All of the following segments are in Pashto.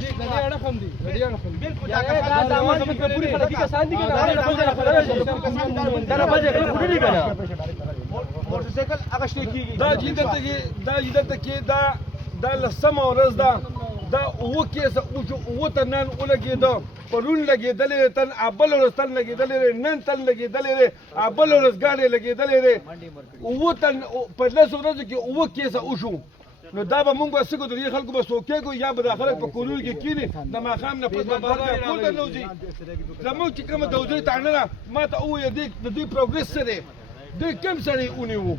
دې رقم دی بالکل دا ما چې پوری خلک کسان دي کنه دا په ځای خبره شي دا په ځای خلک پوری کنه موټر سایکل هغه شته کیږي دا جدت کې دا لسمه ورځ ده دا اوه کیسه اوه تنان ولګېده پرون لګېدلې تن ابل ورځ تن لګېدلې نن تن لګېدلې ابل ورځ ګاډی لګېدلې اوه تن په لسو ورځو کې اوه کیسه وشو نو دا به مونږ به څه کوو د خلکو به څوکېږو یا به دا خلک په کورونو کې کښېني د ماښام نه پس به بهر کور ته نه وځي زموږ چې کومه دوزۍ تاڼه ده ما ته ووایه د دوی پروګرس څه دی دوی کوم سړی ونیوو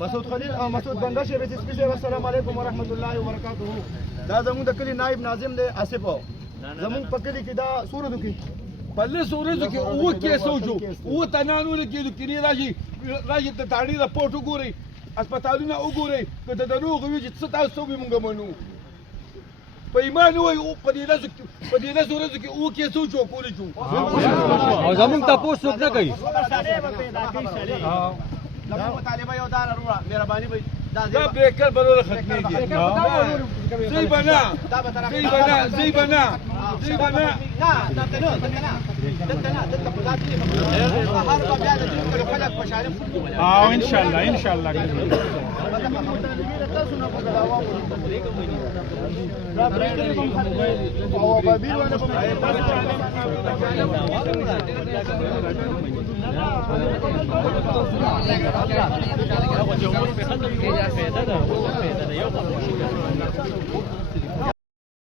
مسعود خلیل او مسعود بنگش رئیس صاحب السلام علیکم ورحمت الله وبرکاته دا زموږ د کلی نائب ناظم دی آصف زموږ په کلی کې دا څو ورځو کې په لسو ورځو کې اوه کیسه وشو اوه تنان ولګېدو کینې راشي د تاڼې رپورټ وګورئ اسپتالونه وګورئ که د دروغ وي چې څه تاسو به مونږ منو په ایمان ووایي په دې لسو ورځو کې اوه کیسه وشو پورې شو او زمونږ تپوس څوک نه کوي زموږ مطالبه یو دا وروره مهرباني به دا بیکر بروره ختمېږي زی به نه او ان شاء الله جمهور په خطر کې یا پیدا ده او پیدا ده یو